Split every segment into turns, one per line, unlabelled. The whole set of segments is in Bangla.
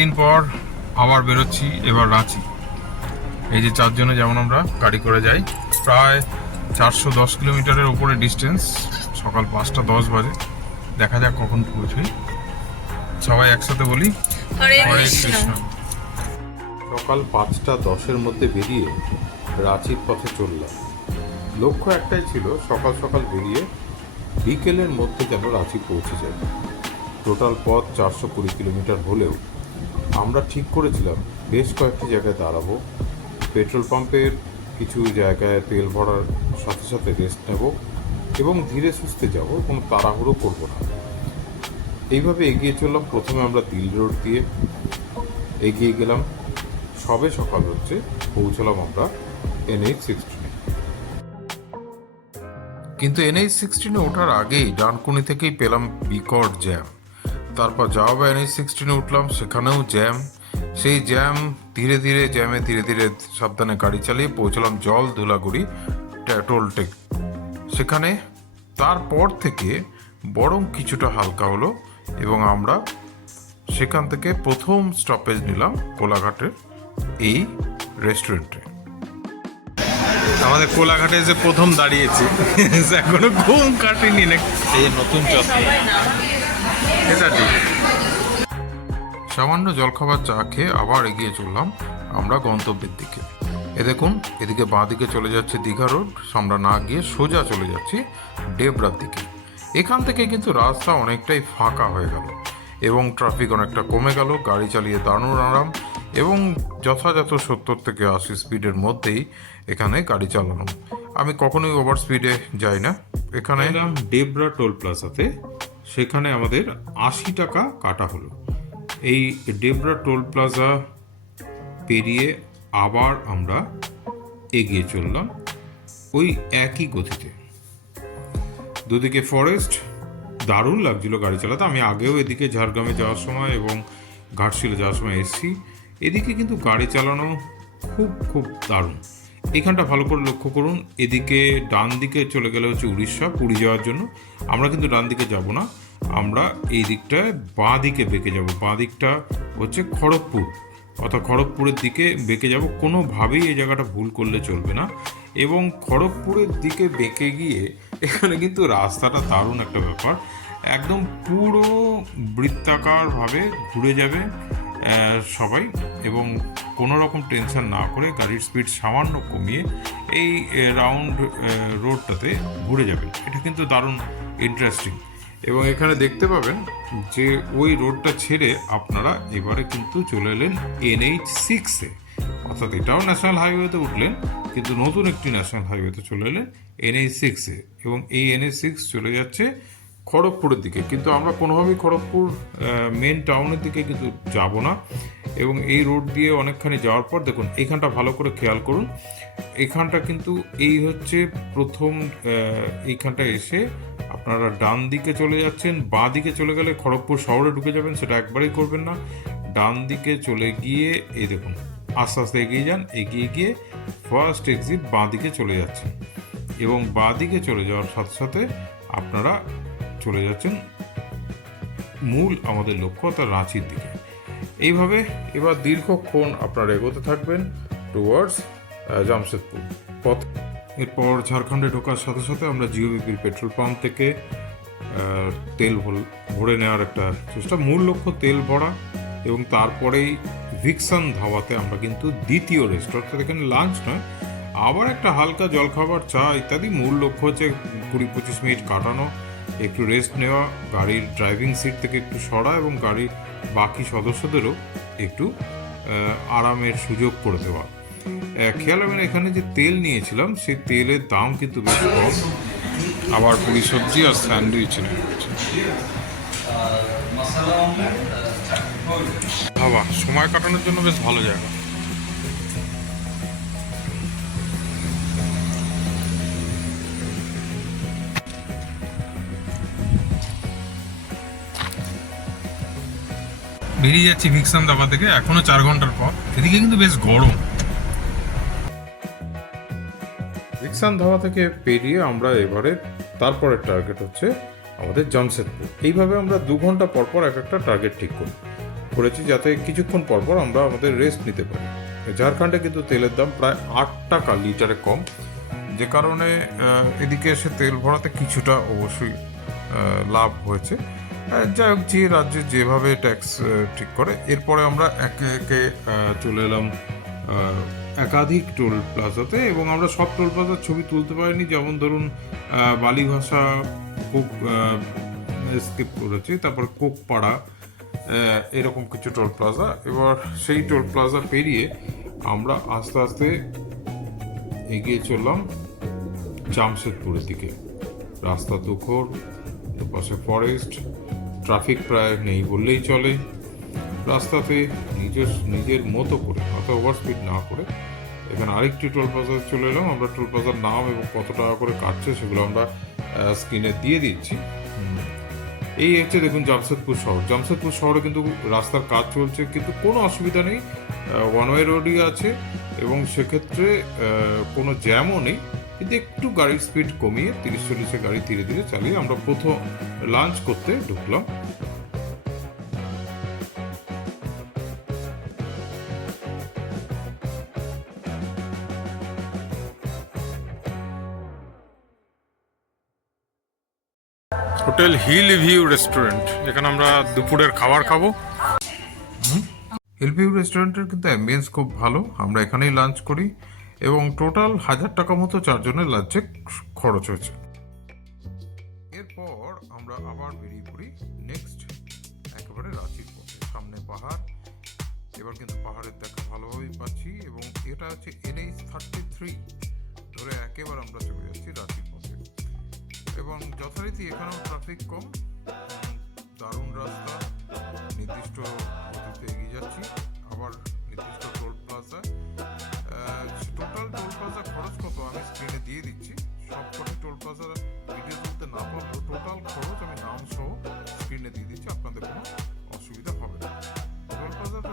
দিন পর আবার বেরোচ্ছি এবার রাঁচি। এই যে চারজনে যেমন আমরা গাড়ি করে যাই প্রায় চারশো দশ কিলোমিটারের উপরে ডিস্টেন্স সকাল পাঁচটা দশ বাজে। দেখা যাক কখন পৌঁছই। সবাই একসাথে বলি
হরে কৃষ্ণ।
সকাল পাঁচটা দশের মধ্যে বেরিয়ে রাঁচির পথে চললাম। লক্ষ্য একটাই ছিল সকাল সকাল বেরিয়ে বিকেলের মধ্যে যেন রাঁচি পৌঁছে যায় টোটাল পথ চারশো কুড়ি কিলোমিটার হলেও আমরা ঠিক করেছিলাম। বেশ কয়েকটি জায়গায় দাঁড়াবো। পেট্রোল পাম্পের কিছু জায়গায় তেল ভরার সাথে সাথে রেস্ট নেব এবং ধীরে সুস্থে যাব, কোনো তাড়াহুড়ো করব না। এইভাবে এগিয়ে চললাম। প্রথমে আমরা দিল রোড দিয়ে এগিয়ে গেলাম। সবে সকাল হচ্ছে, পৌঁছলাম আমরা এনএইচ সিক্সটিনে। কিন্তু এনএইচ সিক্সটিনে ওঠার আগেই ডানকুনি থেকেই পেলাম বিকট জ্যাম। তারপর যাওয়া বা এনএইচ সিক্সটিনে উঠলাম, সেখানেও জ্যাম সেই জ্যাম ধীরে ধীরে জ্যামে ধীরে ধীরে সাবধানে গাড়ি চালিয়ে পৌঁছলাম জল ধুলাগুড়ি টোল টেক সেখানে তারপর থেকে বরং কিছুটা হালকা হলো এবং আমরা সেখান থেকে প্রথম স্টপেজ নিলাম কোলাঘাটের এই রেস্টুরেন্টে
আমাদের কোলাঘাটে যে প্রথম দাঁড়িয়েছি। এখনও ঘুম কাটেনি না এই নতুন চশমা
সামান্য জলখাবার চা খেয়ে আবার এগিয়ে চললাম আমরা গন্তব্যের দিকে। এ দেখুন, এদিকে বাঁ দিকে চলে যাচ্ছে দীঘা রোড, আমরা না গিয়ে সোজা চলে যাচ্ছি ডেবরার দিকে। এখান থেকে কিন্তু রাস্তা অনেকটাই ফাঁকা হয়ে গেল এবং ট্রাফিক অনেকটা কমে গেল, গাড়ি চালিয়ে দাঁড়ানোর আরাম এবং যথাযথ সত্তর থেকে আশি স্পিডের মধ্যেই এখানে গাড়ি চালানো আমি কখনোই ওভার স্পিডে যাই না। এখানে ডেবরা টোল প্লাজাতে। সেখানে আমাদের আশি টাকা কাটা হলো। এই ডেবরা টোল প্লাজা পেরিয়ে আবার আমরা এগিয়ে চললাম ওই একই গতিতে। দুদিকে ফরেস্ট দারুণ লাগছিল গাড়ি চালাতে। আমি আগেও এদিকে ঝাড়গ্রামে যাওয়ার সময় এবং ঘাটশিলে যাওয়ার সময় এসেছি। এদিকে কিন্তু গাড়ি চালানো খুব খুব দারুণ। এখানটা ভালো করে লক্ষ্য করুন। এদিকে ডান দিকে চলে গেলে হচ্ছে উড়িষ্যা, পুরী যাওয়ার জন্য। আমরা কিন্তু ডান দিকে যাব না। আমরা এই দিকটায় বাঁ দিকে বেঁকে যাব। বাঁ দিকটা হচ্ছে খড়গপুর। অর্থাৎ খড়গপুরের দিকে বেঁকে যাব। কোনোভাবেই এই জায়গাটা ভুল করলে চলবে না। এবং খড়গপুরের দিকে বেঁকে গিয়ে এখানে কিন্তু রাস্তাটা দারুণ একটা ব্যাপার। একদম পুরো বৃত্তাকারভাবে ঘুরে যাবে সবাই। এবং কোনো রকম টেনশন না করে গাড়ির স্পিড সামান্য কমিয়ে এই রাউন্ড রোডটাতে ঘুরে যাবে। এটা কিন্তু দারুণ ইন্টারেস্টিং। এবং এখানে দেখতে পাবেন যে ওই রোডটা ছেড়ে আপনারা এবারে কিন্তু চলে এলেন এনএইচ সিক্সে অর্থাৎ এটাও ন্যাশনাল হাইওয়েতে উঠলেন, কিন্তু নতুন একটি ন্যাশনাল হাইওয়েতে চলে এলেন এনএইচ সিক্সে এবং এই এনএইচ সিক্স চলে যাচ্ছে খড়গপুরের দিকে। কিন্তু আমরা কোনোভাবেই খড়গপুর মেন টাউনের দিকে কিন্তু যাব না। এবং এই রোড দিয়ে অনেকখানি যাওয়ার পর দেখুন এখানটা ভালো করে খেয়াল করুন। এখানটা কিন্তু এই হচ্ছে প্রথম এইখানটা এসে আপনারা ডান দিকে চলে যাচ্ছেন বাঁ দিকে চলে গেলে খড়গপুর শহরে ঢুকে যাবেন, সেটা একবারেই করবেন না। ডান দিকে চলে গিয়ে, এই দেখুন, আস্তে আস্তে এগিয়ে যান, এগিয়ে গিয়ে ফার্স্ট এক্সিট বাঁ দিকে চলে যাচ্ছেন। এবং বাঁ দিকে চলে যাওয়ার সাথে সাথে আপনারা চলে যাচ্ছেন মূল আমাদের লক্ষ্য, অর্থাৎ রাঁচির দিকে। এইভাবে এবার দীর্ঘক্ষণ আপনারা এগোতে থাকবেন টুয়ার্ডস জামশেদপুর। পথ এরপর ঝাড়খণ্ডে ঢোকার সাথে সাথে আমরা জিওবিপির পেট্রোল পাম্প থেকে তেল ভরে নেওয়ার একটা চেষ্টা। মূল লক্ষ্য তেল ভরা এবং তারপরেই ভিক্সান ধাওয়াতে আমরা কিন্তু দ্বিতীয় রেস্টুরেন্ট এখানে লাঞ্চ নয়, আবার একটা হালকা জলখাবার, চা ইত্যাদি। মূল লক্ষ্য হচ্ছে কুড়ি পঁচিশ মিনিট কাটানো, একটু রেস্ট নেওয়া, গাড়ির ড্রাইভিং সিট থেকে একটু সরা এবং গাড়ির বাকি সদস্যদেরও একটু আরামের সুযোগ করে দেওয়া। খেয়াল রাখবেন, এখানে যে তেল নিয়েছিলাম, সেই তেলের দাম কিন্তু বেশ কম।
আবার পুরি সবজি আর স্যান্ডউইচ বাবা, সময় কাটানোর জন্য বেশ ভালো জায়গা। বেরিয়ে যাচ্ছি ভিক্সান দাবা থেকে, এখনও চার ঘণ্টার পর এদিকে কিন্তু বেশ গরম।
ভিক্সান ধাওয়া থেকে পেরিয়ে আমরা এবারে তারপরের টার্গেট হচ্ছে আমাদের জামশেদপুর। এইভাবে আমরা দু ঘণ্টা পর পর এক একটা টার্গেট ঠিক করি। করেছি যাতে কিছুক্ষণ পর পর আমরা আমাদের রেস্ট নিতে পারি। ঝাড়খণ্ডে কিন্তু তেলের দাম প্রায় আট টাকা লিটারে কম। যে কারণে এদিকে এসে তেল ভরাতে কিছুটা অবশ্যই লাভ হয়েছে। যাই হোক, যে রাজ্য যেভাবে ট্যাক্স ঠিক করে, এরপরে আমরা একে একে চলে এলাম একাধিক টোল প্লাজাতে এবং আমরা সব টোল প্লাজার ছবি তুলতে পারিনি। যেমন ধরুন আহ, বালিভাষা কোক স্কিপ করেছি তারপর কোকপাড়া এরকম কিছু টোল প্লাজা। এবার সেই টোল প্লাজা পেরিয়ে আমরা আস্তে আস্তে এগিয়ে চললাম জামশেদপুরের দিকে। রাস্তা দুখর পাশে ফরেস্ট ট্রাফিক প্রায় নেই বললেই চলে। রাস্তাতে নিজের নিজের মতো করে অত ওভার স্পিড না করে, এখানে আরেকটি টোল প্লাজা চলে এলাম। আমরা টোল প্লাজার নাম এবং কত টাকা করে কাটছে সেগুলো আমরা স্ক্রিনে দিয়ে দিচ্ছি। এই হচ্ছে দেখুন জামশেদপুর শহর। জামশেদপুর শহরে কিন্তু রাস্তার কাজ চলছে, কিন্তু কোনো অসুবিধা নেই। ওয়ান ওয়ে রোডই আছে এবং সেক্ষেত্রে কোনো জ্যামও নেই। কিন্তু একটু গাড়ির স্পিড কমিয়ে তিরিশ চল্লিশে গাড়ি ধীরে ধীরে চালিয়ে আমরা প্রথম লাঞ্চ করতে ঢুকলাম।
হোটেল হিল ভিউ রেস্টুরেন্ট এখানে আমরা দুপুরের খাবার খাব।
হিলভিউ রেস্টুরেন্টের কিন্তু অ্যাম্বিয়েন্স খুব ভালো। আমরা এখানেই লাঞ্চ করি এবং টোটাল হাজার টাকা মতো চারজনের লাঞ্চে খরচ হয়েছে। এরপর আমরা আবার বেরিয়ে পড়ি। নেক্সট একেবারে রাঁচির পথে, সামনে পাহাড়। এবার কিন্তু পাহাড়ের দেখা ভালোভাবেই পাচ্ছি এবং এটা হচ্ছে এনএইচ থার্টি থ্রি ধরে একেবারে আমরা চলে যাচ্ছি রাঁচির এবং যথারীতি এখানেও ট্রাফিক কম। দারুণ রাস্তা, নির্দিষ্ট গতিতে এগিয়ে যাচ্ছি, আবার নির্দিষ্ট toll plaza total toll plaza খরচ কত? আমি স্ক্রিনে দিয়ে দিচ্ছি। সব কটি টোল প্লাজা ভিডিও তুলতে না পারলেও টোটাল খরচ আমি নাম সহ স্ক্রিনে দিয়ে দিচ্ছি, আপনাদের কোনো অসুবিধা হবে না। টোল প্লাজার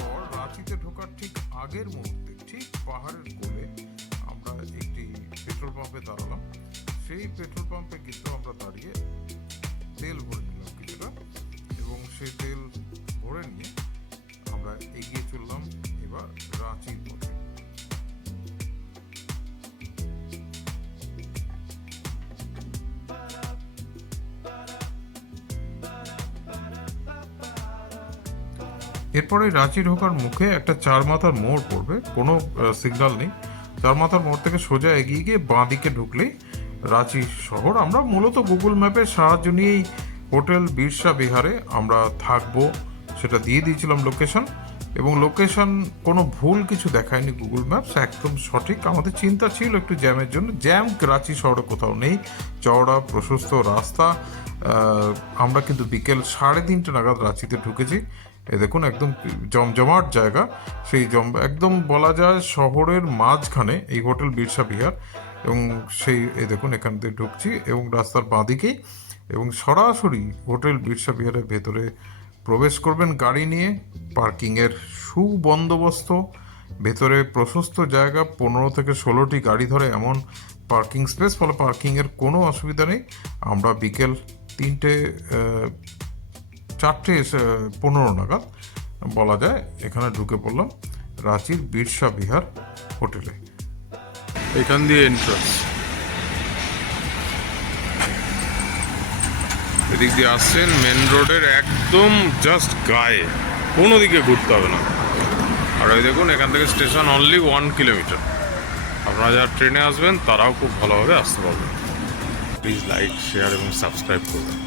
পর রাঁচিতে ঢোকার ঠিক আগের মুহূর্তে, ঠিক পাহাড়ের কোলে আমরা একটি পেট্রোল পাম্পে দাঁড়ালাম। সেই পেট্রোল পাম্পে কিন্তু আমরা দাঁড়িয়ে। তেল ভরে নিলাম কিছুটা, এবং সেই তেল ভরে নিয়ে আমরা এগিয়ে চললাম এবার রাঁচির পথে। এরপরে রাঁচি ঢোকার মুখে একটা চার মাথার মোড় পড়বে, কোনো সিগন্যাল নেই। চার মাথার মোড় থেকে সোজা এগিয়ে গিয়ে বাঁ দিকে ঢুকলেই রাঁচি শহর। আমরা মূলত গুগল ম্যাপের সাহায্য নিয়েই হোটেল বিরসা বিহারে আমরা থাকব, সেটা দিয়ে দিয়েছিলাম লোকেশন এবং লোকেশন কোনো ভুল কিছু দেখায়নি গুগল ম্যাপস একদম সঠিক। আমাদের চিন্তা ছিল একটু জ্যামের জন্য। জ্যাম রাঁচি শহরে কোথাও নেই। চওড়া, প্রশস্ত রাস্তা। আমরা কিন্তু বিকেল সাড়ে তিনটে নাগাদ রাঁচিতে ঢুকেছি। এ দেখুন, একদম জমজমাট জায়গা। সেই জম, একদম বলা যায় শহরের মাঝখানে এই হোটেল বিরসা বিহার। এবং সেই এ দেখুন, এখান থেকে ঢুকছি এবং রাস্তার বাঁদিকেই এবং সরাসরি হোটেল বিরসা বিহারের ভেতরে প্রবেশ করবেন গাড়ি নিয়ে। পার্কিংয়ের সুবন্দোবস্ত, ভেতরে প্রশস্ত জায়গা, পনেরো থেকে ষোলোটি গাড়ি ধরে এমন পার্কিং স্পেস, ফলে পার্কিংয়ের কোনো অসুবিধা নেই। আমরা বিকেল তিনটে চারটে পনেরো নাগাদ, বলা যায়, এখানে ঢুকে পড়লাম রাঁচির বিরসা বিহার হোটেলে।
এখান দিয়ে এন্ট্রান্স এদিক দিয়ে আসছেন মেন রোডের একদম জাস্ট গায়ে। কোনো দিকে ঘুরতে হবে না। আর ওই দেখুন, এখান থেকে স্টেশন অনলি ওয়ান কিলোমিটার আপনারা যারা ট্রেনে আসবেন, তারাও খুব ভালোভাবে আসতে পারবেন। প্লিজ লাইক শেয়ার এবং সাবস্ক্রাইব করবেন।